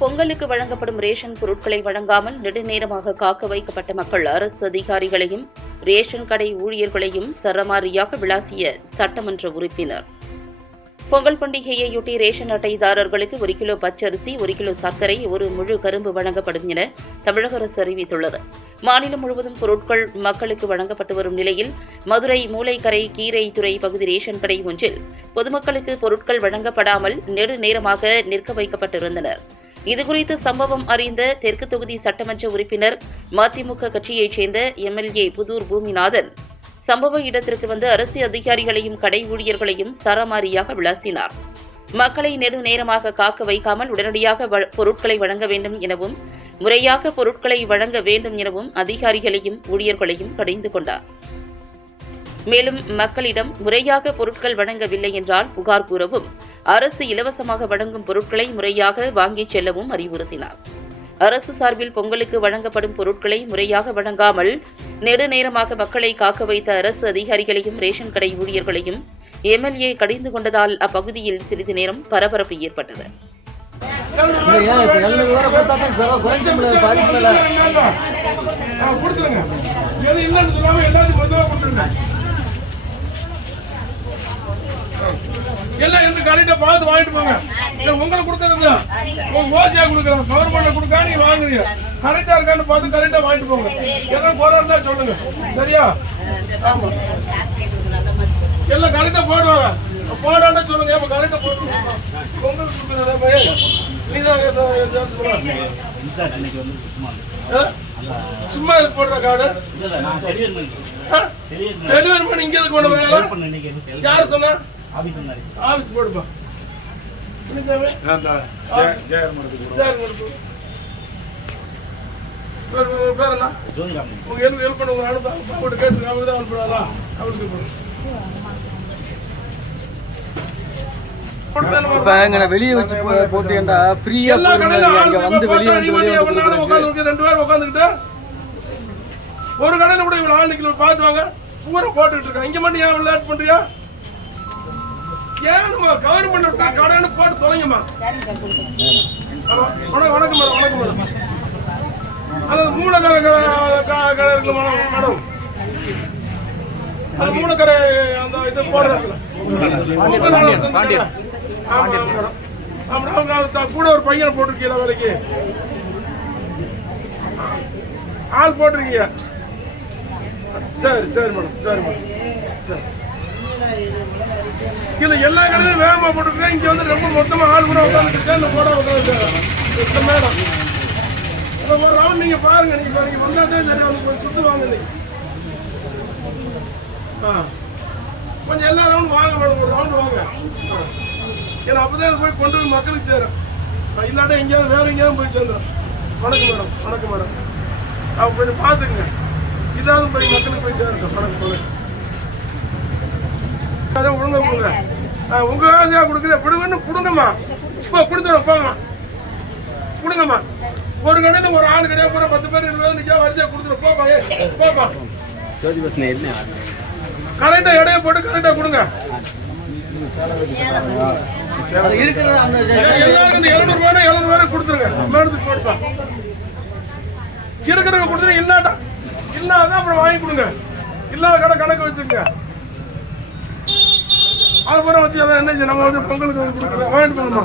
பொங்கலுக்கு வழங்கப்படும் ரேஷன் பொருட்களை வழங்காமல் நெடுநேரமாக காக்க வைக்கப்பட்ட மக்கள் அரசு அதிகாரிகளையும் ரேஷன் கடை ஊழியர்களையும் சரமாரியாக விளாசிய சட்டமன்ற உறுப்பினர். பொங்கல் பண்டிகையையொட்டி ரேஷன் அட்டைதாரர்களுக்கு ஒரு கிலோ பச்சரிசி ஒரு கிலோ சர்க்கரை ஒரு முழு கரும்பு வழங்கப்படும் என தமிழக அரசு அறிவித்துள்ளது. மாநிலம் முழுவதும் பொருட்கள் மக்களுக்கு வழங்கப்பட்டு வரும் நிலையில் மதுரை மூளைக்கரை கீரைத்துறை பகுதி ரேஷன் கடை ஒன்றில் பொதுமக்களுக்கு பொருட்கள் வழங்கப்படாமல் நெடுநேரமாக நிற்க வைக்கப்பட்டிருந்தனர். இதுகுறித்து சம்பவம் அறிந்த தெற்கு தொகுதி சட்டமன்ற உறுப்பினர் மதிமுக கட்சியைச் சேர்ந்த எம்எல்ஏ புதூர் பூமிநாதன். சம்பவ இடத்திற்கு வந்து அரசு அதிகாரிகளையும் கடை ஊழியர்களையும் சரமாரியாக விளாசினார். மக்களை நெடுநேரமாக காக்க வைக்காமல் உடனடியாக வ- பொருட்களை வழங்க வேண்டும் எனவும் முறையாக பொருட்களை வழங்க வேண்டும் எனவும் அதிகாரிகளையும் ஊழியர்களையும் கடிந்து கொண்டார். மேலும் மக்களிடம் முறையாக பொருட்கள் வழங்கவில்லை என்றால் புகார் கூறவும் அரசு இலவசமாக வழங்கும் பொருட்களை முறையாக வாங்கிச் செல்லவும் அறிவுறுத்தினார். அரசு சார்பில் பொங்கலுக்கு வழங்கப்படும் பொருட்களை முறையாக வழங்காமல் நெடுநேரமாக மக்களை காக்க வைத்த அரசு அதிகாரிகளையும் ரேஷன் கடை ஊழியர்களையும் எம்எல்ஏ கடிந்து கொண்டதால் அப்பகுதியில் சிறிது நேரம் பரபரப்பு ஏற்பட்டது. இல்லை ஏன் இப்போ எழுநூறு ரூபா கொடுத்தா தான் குறை- குறைஞ்ச முடியாது பாதிப்பு இல்லை ஆ, கொடுத்துருங்க எது இல்லைன்னு சொல்லாம எல்லாத்துக்கும் மொத்தமாக கொடுத்துருங்க எல்லாம் இருந்து கரெக்டாக பார்த்து வாங்கிட்டு போங்க. உங்களுக்கு கொடுக்கறது ஓசியா கொடுக்கலாம் கவர்மெண்ட் கொடுக்கா நீ வாங்குறீங்க கரெக்டா இருக்கான்னு பார்த்து கரெக்டா வாங்கிட்டு போங்க. எதாவது குறை இருந்தா சொல்லுங்க. சரியா? எல்லாம் கரெக்டா போடுவாங்க போடாண்டா சொல்லுங்க. இப்ப கரெக்டா போடுங்க உங்களுக்கு கொடுக்குறதா பையன் நீ தான் சும்மா இது போடுற கார்டு டெலிவரி பண்ணி இங்க கொண்டு போய் யார் சொன்னா? ஆஃபீஸ் போடுப்பா. என்ன தேவை? சரி கொடுப்பு. பேர் பேர் பேர் என்ன உங்க ஹெல்ப் ஹெல்ப் பண்ண உங்க அனுப்ப அவங்கள்ட்ட கேட்டு அவங்க தான் அனுப்புறாங்களா அவருக்கு வெளியே வச்சு போ- போட்டீங்கடா ஃப்ரீயாக எல்லா கடையிலும் ஆள் இங்கே வந்து வெளியே வந்து ரெண்டு பேரும் உட்காந்துக்கிட்டு ஒரு கடையில கூட இவ்வளவு ஆள் நிக்கல. பார்த்து வாங்க. பூரா போட்டுக்கிட்டு இருக்காங்க இங்க மட்டும் ஏன் லேட் பண்றியா ஏனுமா கவர்மெண்ட் கடைன்னு போட்டு தொலைங்கம்மா. வணக்கம் வணக்கம் மேடம் வணக்கம் மேடம். அது க- கடை இருக்குல்ல மேடம் அது மூலக்கரை அந்த இது போடுறாங்கல்ல கூட ஒரு பையனை போட்டிருக்கீங்களா வேலைக்கு. ஆள் போட்டிருக்கீங்க. சரி சரி மேடம் சரி மேடம். சரி. இல்ல எல்லா கடையிலும் வேகமாக போட்டுருக்கேன். இங்கே வந்து ரொம்ப மொத்தமாக ஆள் கூட உட்காந்துருக்கேன் இந்த போட உட்காந்துருக்கேன் மேடம் அதை ஒரு ரவுண்ட் நீங்கள் பாருங்க. நீங்கள் பாருங்க வந்தாதே தெரியும். அவங்க கொஞ்சம் சுத்து வாங்க நீங்க. ஆ. கொஞ்சம் எல்லா ரவுண்டும் வாங்க மேடம் ஒரு ரவுண்டு வாங்க. ஆ. ஏன்னா அப்பதான் தான் போய் கொண்டு போய் மக்களுக்கு சேரும். இல்லாட்டா எங்கேயாவது வேற எங்கேயாவது போய் சேர்ந்துடும் வணக்கம் மேடம் வணக்கம் மேடம் அவங்க கொஞ்சம் பார்த்துக்குங்க. இதாவது போய் மக்களுக்கு போய் சேருங்க வணக்கம் வணக்கம் அதான் கொடுங்க. ஆ, உங்க ஆசையா கொடுக்குது விடுங்கன்னு கொடுங்கம்மா. இப்போ கொடுத்துடும் போங்க கொடுங்கம்மா. ஒரு கடையில் ஒரு ஆள் கிடையாது பூரா பத்து பேர் இருபது நிற்க வரிசையா கொடுத்துடும் போப்பா ஏ போப்பா. இடைய போட்டு கரெக்டா கொடுங்க. எல்லாருக்கும் எழுநூறு ரூபாய் எழுநூறு ரூபாய் கொடுத்துருங்க. மேடத்துக்கு போடுப்பா இருக்கிறவங்க கொடுத்துருங்க இல்லாட்டா இல்லாதான் அப்புறம் வாங்கி கொடுங்க. இல்லாத கடை கணக்கு வச்சுங்க அதுக்கப்புறம் வச்சு அதான் என்ன செய்ய நம்ம வந்து பொங்கலுக்கு வந்து கொடுக்குறோம் வாங்கிட்டு போங்கம்மா